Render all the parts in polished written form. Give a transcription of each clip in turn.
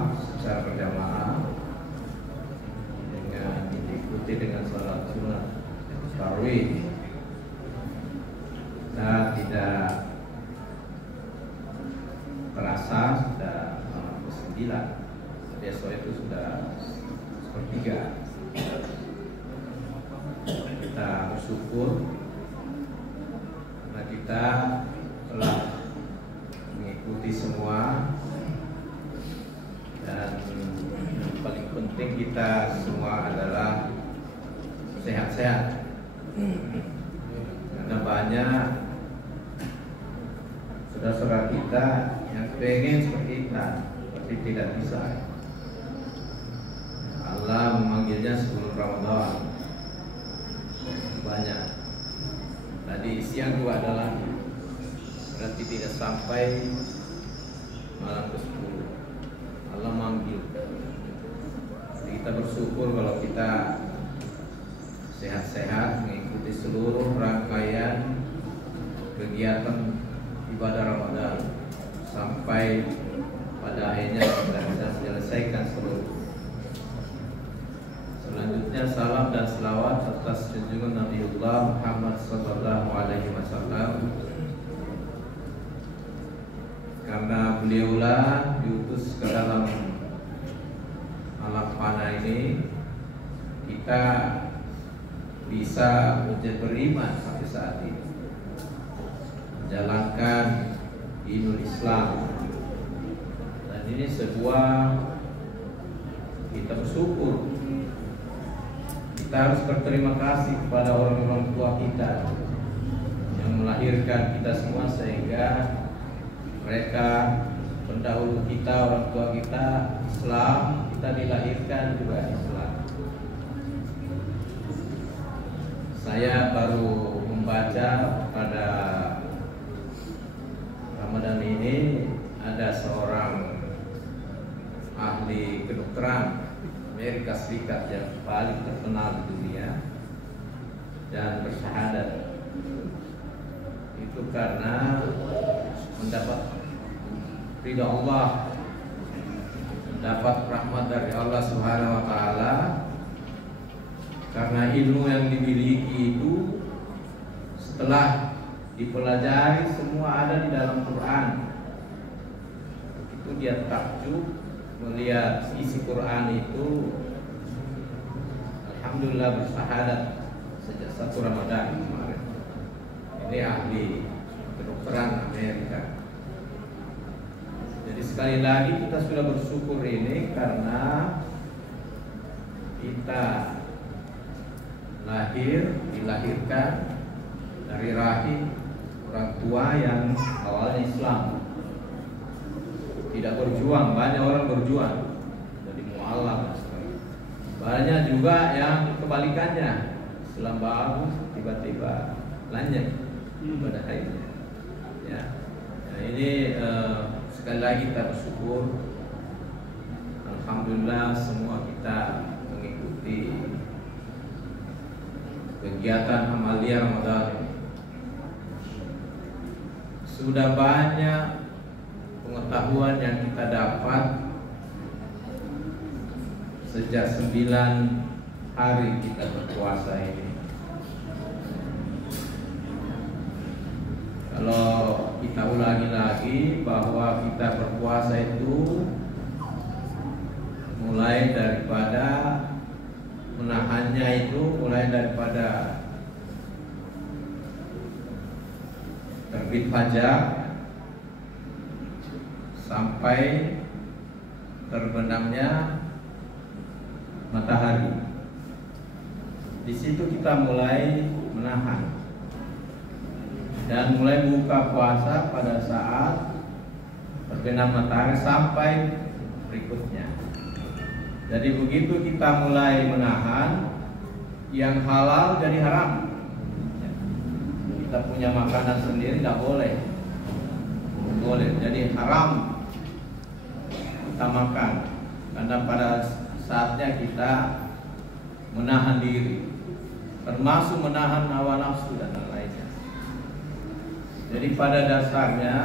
malam secara berjamaah dengan diikuti dengan salat sunat tarawih. Kita tidak terasa sudah malam ke-9. Besok itu sudah sepertiga. Kita bersyukur karena kita telah mengikuti semua, dan yang paling penting kita semua adalah sehat-sehat. Karena banyak saudara-saudara kita yang pengen seperti kita tapi tidak bisa. Allah memanggilnya sebelum Ramadan. Banyak. Tadi siang 2 adalah berarti tidak sampai malam ke-10. Allah manggil. Jadi kita bersyukur kalau kita sehat-sehat mengikuti seluruh rangkaian kegiatan ibadah Ramadan sampai pada akhirnya kita bisa menyelesaikan seluruh. Selanjutnya salam dan selawat atas junjungan Nabiullah Muhammad sallallahu alaihi wasallam, karena beliaulah diutus ke dalam alam fana ini kita bisa menjadi beriman sampai saat ini, menjalankan dinul Islam, dan ini sebuah kita bersyukur. Kita harus berterima kasih kepada orang-orang tua kita yang melahirkan kita semua, sehingga mereka pendahulu kita, orang tua kita Islam, kita dilahirkan juga Islam. Saya baru membaca pada Ramadan ini ada seorang ahli kedokteran Amerika Serikat yang paling terkenal di dunia dan bersyahadat. Itu karena mendapat ridha Allah, mendapat rahmat dari Allah Subhanahu wa taala, karena ilmu yang dimiliki itu setelah dipelajari semua ada di dalam Quran. Begitu dia takjub melihat isi Quran itu, alhamdulillah bersyahadat sejak 1 Ramadan kemarin. Ini ahli kedokteran Amerika. Jadi sekali lagi kita sudah bersyukur ini karena kita dilahirkan dari rahim orang tua yang awalnya Islam. Tidak berjuang, banyak orang berjuang jadi mu'alaf. Banyak juga yang kebalikannya, Islam bagus tiba-tiba lanjut pada akhirnya. Ya. Nah, ini sekali lagi kita bersyukur. Alhamdulillah semua kita mengikuti kegiatan amalia Ramadan ini. Sudah banyak pengetahuan yang kita dapat sejak 9 hari kita berpuasa ini. Kalau kita ulangi lagi bahwa kita berpuasa itu mulai daripada menahannya itu mulai daripada terbit fajar sampai terbenamnya matahari. Di situ kita mulai menahan dan mulai buka puasa pada saat terbenam matahari sampai berikutnya. Jadi begitu kita mulai menahan, yang halal jadi haram. Kita punya makanan sendiri tidak boleh, jadi haram kita makan, karena pada saatnya kita menahan diri, termasuk menahan hawa nafsu dan lainnya. Jadi pada dasarnya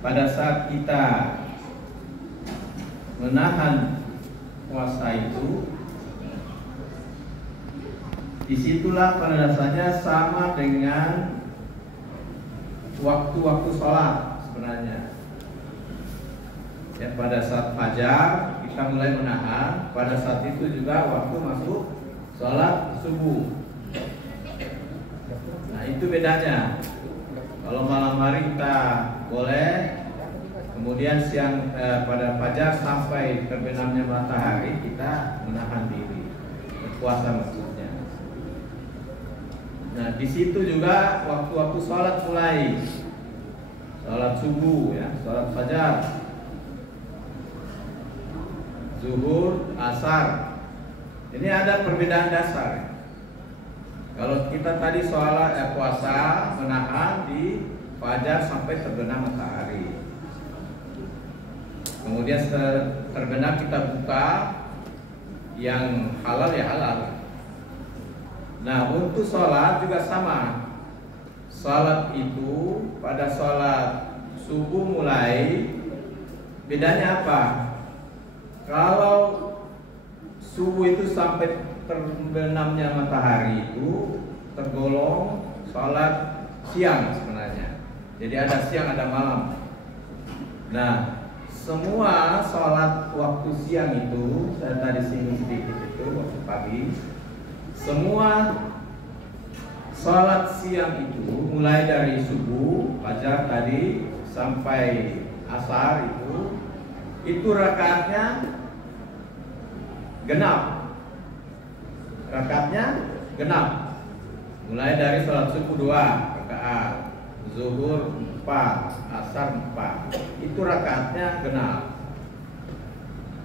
pada saat kita menahan puasa itu, disitulah pada dasarnya sama dengan waktu-waktu sholat sebenarnya. Ya, pada saat fajar kita mulai menahan, pada saat itu juga waktu masuk sholat subuh. Nah, itu bedanya. Kalau malam hari kita boleh, kemudian siang pada fajar sampai terbenamnya matahari kita menahan diri, berpuasa maksudnya. Nah, di situ juga waktu-waktu sholat mulai, sholat subuh, ya, sholat fajar, zuhur, asar. Ini ada perbedaan dasar. Kalau kita tadi sholat puasa menahan di fajar sampai terbenam matahari. Kemudian terbenam kita buka, yang halal ya halal. Nah, untuk sholat juga sama. Sholat itu pada sholat subuh mulai, bedanya apa? Kalau subuh itu sampai terbenamnya matahari itu tergolong sholat siang sebenarnya. Jadi ada siang ada malam. Nah, semua sholat waktu siang itu, saya tadi singgung sedikit itu waktu pagi. Semua sholat siang itu mulai dari subuh, fajar tadi sampai asar itu rakaatnya genap. Rakaatnya genap. Mulai dari sholat subuh 2 rakaat, zuhur 4, asar 4. Itu rakaatnya genap.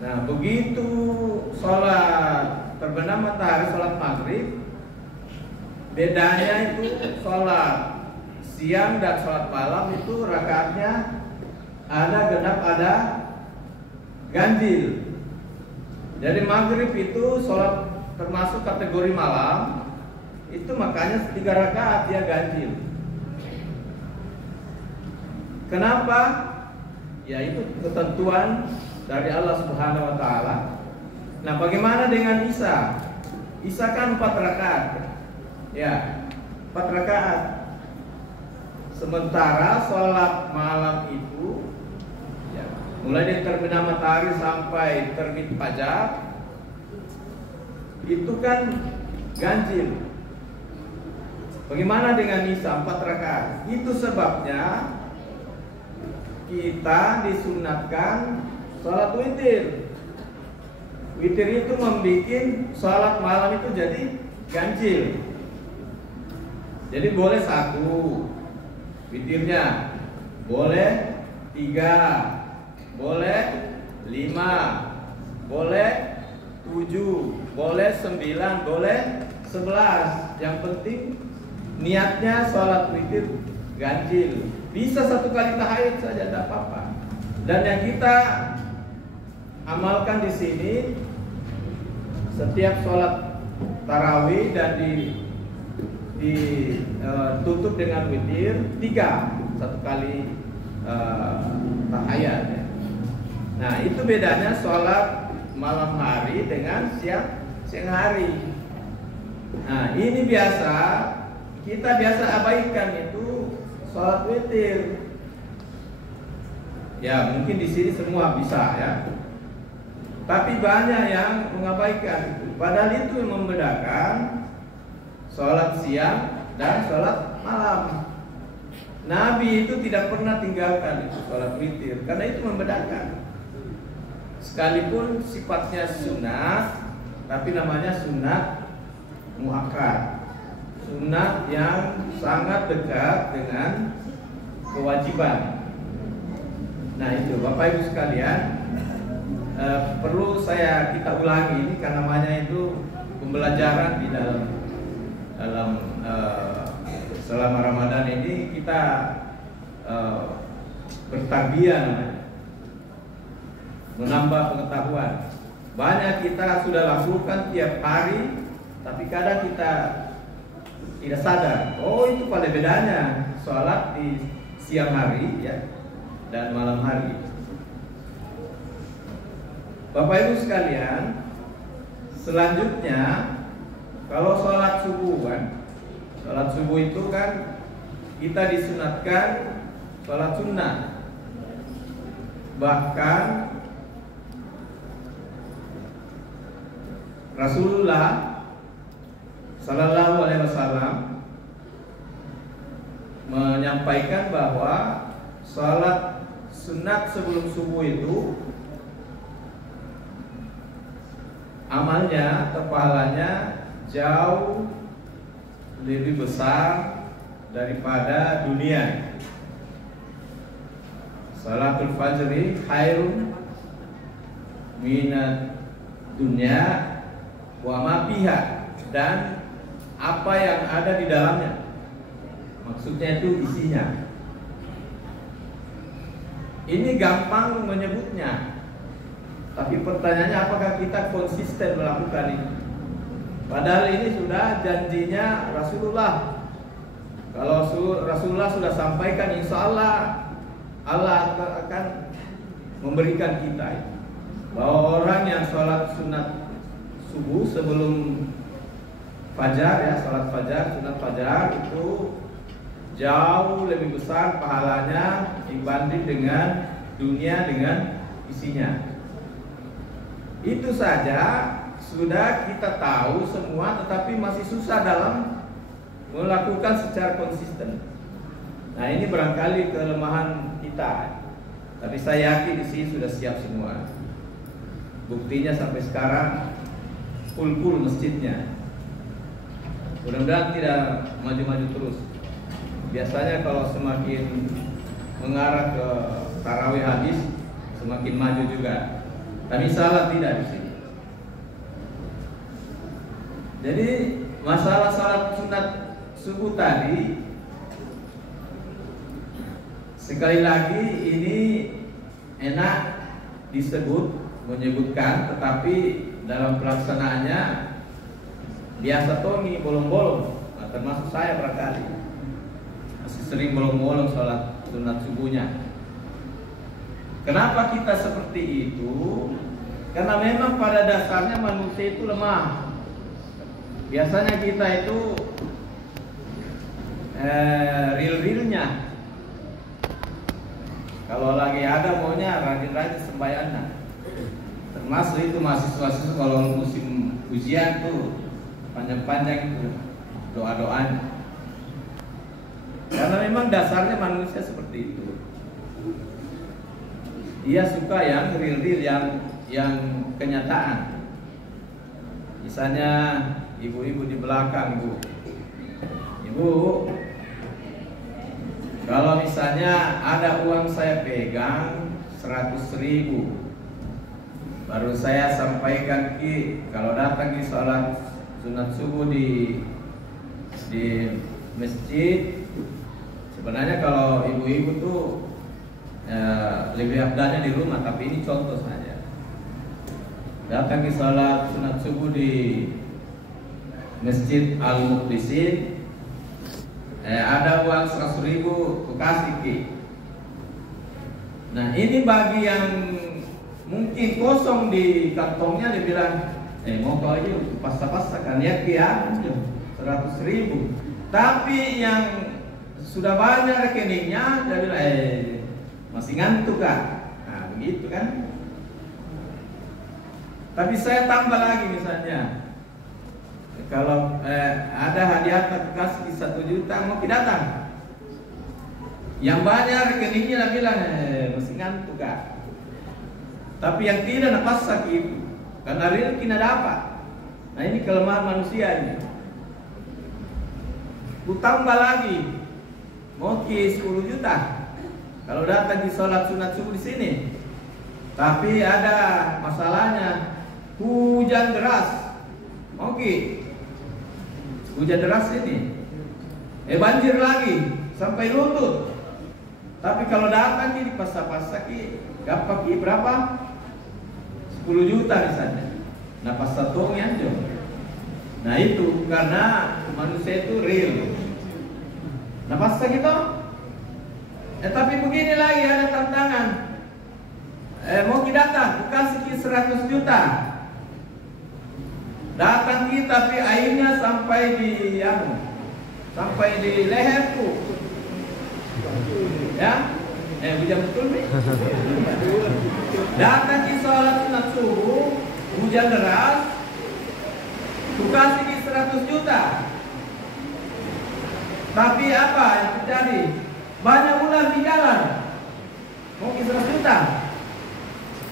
Nah, begitu sholat terbenam matahari, sholat maghrib, bedanya itu sholat siang dan sholat malam itu rakaatnya ada genap, ada ganjil. Jadi maghrib itu sholat termasuk kategori malam, itu makanya 3 rakaat dia ganjil. Kenapa? Ya, itu ketentuan dari Allah Subhanahu wa taala. Nah, bagaimana dengan Isya? Isya kan 4 rakaat. Ya, 4 rakaat. Sementara sholat malam itu ya, mulai dari terbenam matahari sampai terbit fajar itu kan ganjil. Bagaimana dengan Isya 4 rakaat? Itu sebabnya kita disunatkan sholat witir. Witir itu membuat sholat malam itu jadi ganjil. Jadi boleh 1 witirnya, boleh 3, boleh 5, boleh 7, boleh 9, boleh 11. Yang penting niatnya sholat witir ganjil. Bisa 1 kali tahiyat saja, tidak apa-apa. Dan yang kita amalkan di sini, setiap sholat tarawih dan ditutup dengan witir 3, 1 kali tahiyat. Ya. Nah, itu bedanya sholat malam hari dengan siang hari. Nah, ini kita biasa abaikan itu sholat witir. Ya, mungkin di sini semua bisa ya. Tapi banyak yang mengabaikan itu. Padahal itu yang membedakan sholat siang dan sholat malam. Nabi itu tidak pernah tinggalkan itu sholat witir, karena itu membedakan. Sekalipun sifatnya sunnah, tapi namanya sunnah muakkad. Sunnah yang sangat dekat dengan kewajiban. Nah, itu Bapak Ibu sekalian, perlu kita ulangi ini karena namanya itu pembelajaran di dalam selama Ramadan ini kita bertarbiyah namanya, menambah pengetahuan. Banyak kita sudah lakukan tiap hari, tapi kadang kita tidak sadar. Oh, itu pada bedanya sholat di siang hari ya dan malam hari. Bapak Ibu sekalian, selanjutnya kalau sholat subuh kan, sholat subuh itu kan kita disunatkan sholat sunnah. Bahkan Rasulullah Sallallahu Alaihi Wasallam menyampaikan bahwa sholat sunat sebelum subuh itu amalnya atau pahalanya jauh lebih besar daripada dunia. Salatul fajri khairun minad dunya wa ma fiha, dan apa yang ada di dalamnya. Maksudnya itu isinya. Ini gampang menyebutnya, tapi pertanyaannya apakah kita konsisten melakukan ini? Padahal ini sudah janjinya Rasulullah. Kalau Rasulullah sudah sampaikan, insya Allah Allah akan memberikan kita bahwa orang yang sholat sunat subuh sebelum fajar, ya sholat fajar, sunat fajar itu jauh lebih besar pahalanya dibanding dengan dunia dengan isinya. Itu saja sudah kita tahu semua, tetapi masih susah dalam melakukan secara konsisten. Nah, ini barangkali kelemahan kita. Tapi saya yakin di sini sudah siap semua. Buktinya sampai sekarang full masjidnya. Mudah-mudahan tidak maju-maju terus. Biasanya kalau semakin mengarah ke tarawih hadis, semakin maju juga. Tapi salah tidak di sini. Jadi masalah salat sunat subuh tadi, sekali lagi ini enak disebut, menyebutkan, tetapi dalam pelaksanaannya biasa tongi bolong-bolong. Nah, termasuk saya barangkali masih sering bolong-bolong sholat sunat subuhnya. Kenapa kita seperti itu? Karena memang pada dasarnya manusia itu lemah. Biasanya kita itu real-realnya, kalau lagi ada maunya rajin-rajin sembahyangnya. Termasuk itu mahasiswa kalau musim ujian tuh panjang-panjang itu doa-doanya. Karena memang dasarnya manusia seperti itu. Dia suka yang real-real, yang kenyataan. Misalnya ibu-ibu di belakang, ibu, kalau misalnya ada uang saya pegang 100.000, baru saya sampaikan kalau datang di sholat sunat subuh di masjid. Sebenarnya kalau ibu-ibu tuh lebih afdalnya di rumah, tapi ini contoh saja. Datang di sholat sunat subuh di Masjid Al-Muqlisin, ada uang 100.000, ku kasih ki. Nah, ini bagi yang mungkin kosong di kantongnya, dia bilang, mau kau aja pas-pas kan ya ki ya, 100.000. Tapi yang sudah banyak rekeningnya, dia bilang, masih ngantuk kan? Nah, begitu kan? Tapi saya tambah lagi misalnya, kalau ada hadiah kasih 1 juta, mau datang. Yang banyak rekeningnya dia bilang, masih ngantuk kan? Tapi yang tidak nafas sakit, karena real kita dapat. Nah, ini kelemahan manusia ini. Ku tambah lagi, mau 10 juta. Kalau datang di sholat sunat subuh di sini, tapi ada masalahnya, hujan deras, oke, hujan deras ini, banjir lagi sampai lutut. Tapi kalau datang di pasar-pasar gampang berapa? 10 juta misalnya. Nah, pas satu nganjung. Nah, itu karena manusia itu real. Nah, pas gitu. Tapi begini lagi ada tantangan. Mau datang, kasih 100 juta. Datang kita, tapi airnya sampai di leherku. Ya, hujan betul nih. Datang kita sholat sunat subuh, hujan deras, ku kasih 100 juta. Tapi apa yang terjadi? Banyak ular di jalan. Mau 100 juta.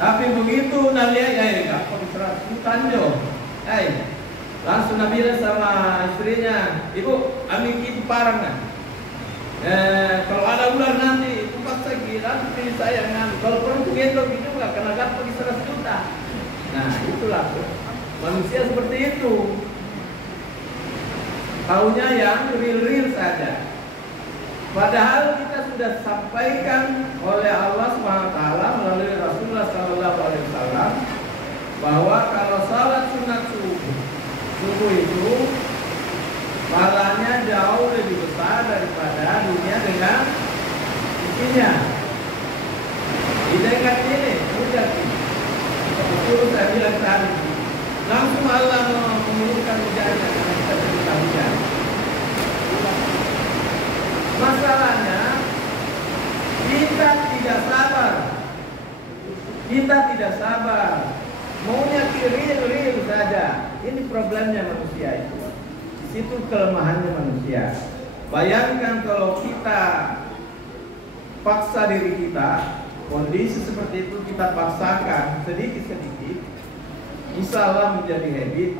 Tapi begitu nalihat ya, kok 100 juta jo. Langsung Nabi sama istrinya, ibu, ambil itu parang kan. Kalau ada ular nanti, paksa gila, nanti saya ngambil. Kalau perlu gendong itu nggak kena dapat 100 juta. Nah, itulah manusia seperti itu. Taunya yang real saja. Padahal kita sudah sampaikan oleh Allah SWT melalui Rasulullah SAW bahwa kalau salat sunat subuh itu pahalanya jauh lebih besar daripada dunia dengan isinya. Di dekat ini, hujan ini. Betul saya bilang tadi. Langsung Allah menurunkan hujannya karena kita cerita hujan. Masalahnya kita tidak sabar. Kita tidak sabar. Maunya real saja. Ini problemnya manusia itu. Di situ kelemahannya manusia. Bayangkan kalau kita paksa diri kita, kondisi seperti itu kita paksakan sedikit-sedikit, insya Allah menjadi habit.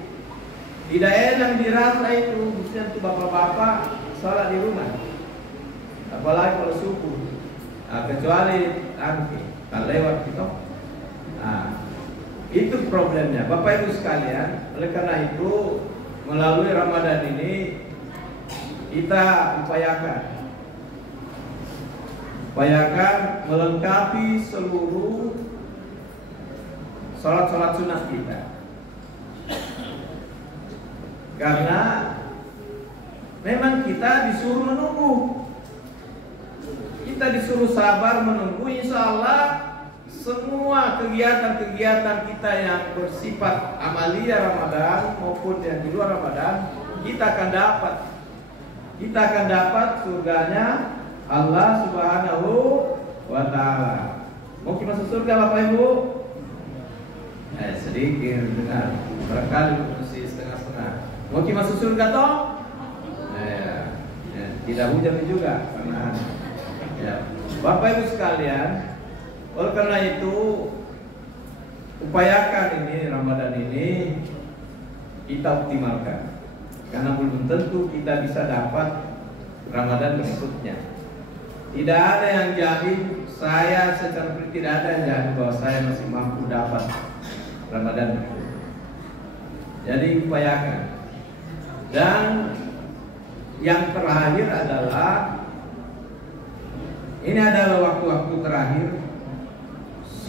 Tidak enak dirasa itu, khususnya untuk bapak-bapak sholat di rumah. Apalagi kalau subuh, kecuali kalau lewat gitu. Itu problemnya, Bapak Ibu sekalian. Oleh karena itu, melalui Ramadan ini kita upayakan melengkapi seluruh sholat-sholat sunat kita. Karena memang kita disuruh menunggu. Kita disuruh sabar menunggu, insya Allah semua kegiatan-kegiatan kita yang bersifat amalia Ramadan maupun yang di luar Ramadan, kita akan dapat surganya Allah Subhanahu wa Ta'ala. Mau kita masuk surga Bapak Ibu? Sedikit dengar, barangkali masih setengah-setengah. Mau kita masuk surga toh? Tidak hujan juga karena Bapak Ibu sekalian, oleh karena itu upayakan ini Ramadan ini kita optimalkan, karena belum tentu kita bisa dapat Ramadan berikutnya. Tidak ada yang jamin, saya secara pribadi tidak ada yang jamin bahwa saya masih mampu dapat Ramadan berikutnya. Jadi upayakan. Dan yang terakhir adalah, ini adalah waktu-waktu terakhir,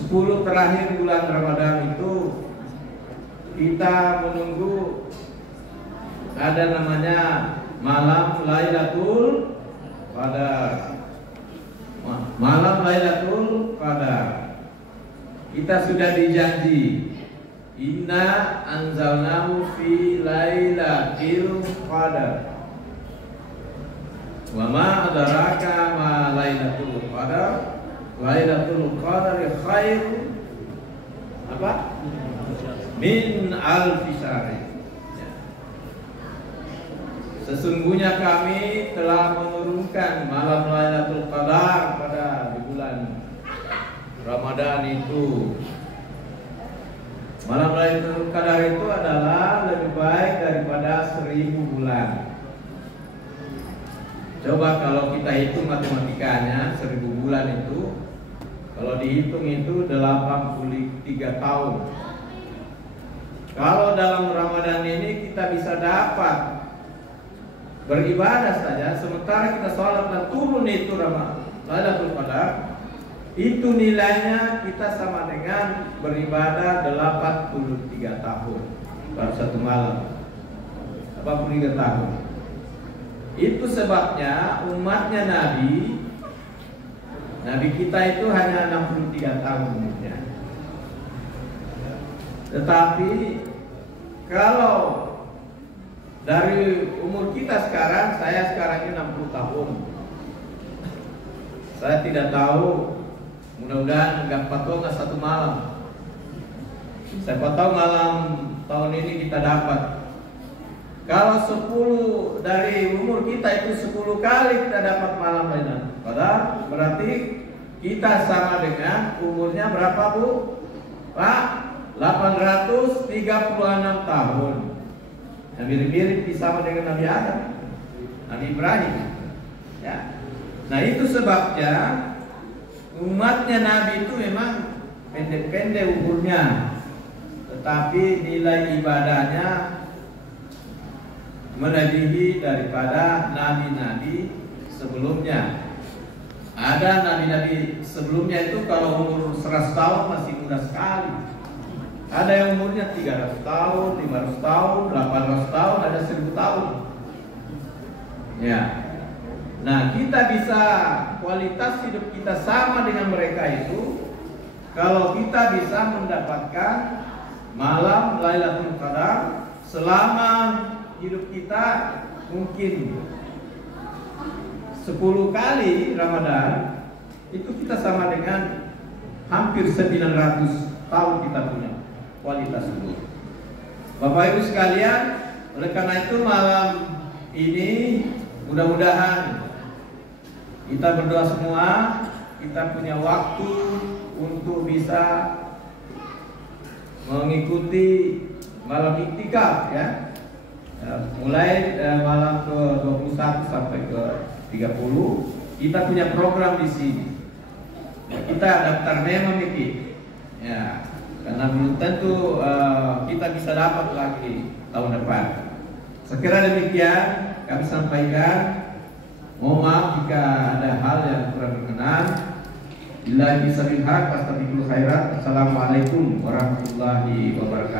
10 terakhir bulan Ramadan itu kita menunggu ada namanya malam Lailatul Qadar. Malam Lailatul Qadar. Kita sudah dijanji, inna anzalnahu fi lailatul qadar. Wa ma adraka ma lailatul qadar. Lailatul qadar khair apa? Min alfi syahr. Sesungguhnya kami telah menurunkan malam Lailatul Qadar pada di bulan Ramadan itu. Malam Lailatul Qadar itu adalah lebih baik daripada 1000 bulan. Coba kalau kita hitung matematikanya, 1000 bulan itu, kalau dihitung itu 83 tahun. Kalau dalam Ramadan ini kita bisa dapat beribadah saja, sementara kita sholat dan turun itu Lailatul Qadar, itu nilainya kita sama dengan beribadah 83 tahun baru satu malam. 83 tahun. Itu sebabnya umatnya Nabi kita itu hanya 63 tahun umurnya. Tetapi kalau dari umur kita sekarang, saya sekarang ini 60 tahun. Saya tidak tahu, mudah-mudahan enggak patuh satu malam. Siapa tahu malam tahun ini kita dapat. Kalau 10 dari umur kita itu 10 kali kita dapat malam Lailatul Qadar, berarti kita sama dengan umurnya berapa, Bu? Pak? 836 tahun. Nah, mirip-mirip sama dengan Nabi Adam, Nabi Ibrahim. Ya. Nah, itu sebabnya umatnya Nabi itu memang pendek-pendek umurnya, tetapi nilai ibadahnya melebihi daripada nabi-nabi sebelumnya. Ada nabi-nabi sebelumnya itu kalau umur 100 tahun masih muda sekali. Ada yang umurnya 300 tahun, 500 tahun, 800 tahun, ada 1000 tahun. Ya. Nah, kita bisa kualitas hidup kita sama dengan mereka itu kalau kita bisa mendapatkan malam Lailatul Qadar selama hidup kita, mungkin 10 kali Ramadan itu kita sama dengan hampir 900 tahun kita punya kualitas hidup. Bapak Ibu sekalian, oleh karena itu malam ini mudah-mudahan kita berdoa semua, kita punya waktu untuk bisa mengikuti malam iktikaf ya. Mulai malam ke-21 sampai ke-30 kita punya program di sini. Kita daftar memang ini. Ya, karena belum tentu kita bisa dapat lagi tahun depan. Sekira demikian kami sampaikan. Mohon maaf jika ada hal yang kurang berkenan. Billahi bismillahirrahmanirrahim. Assalamualaikum warahmatullahi wabarakatuh.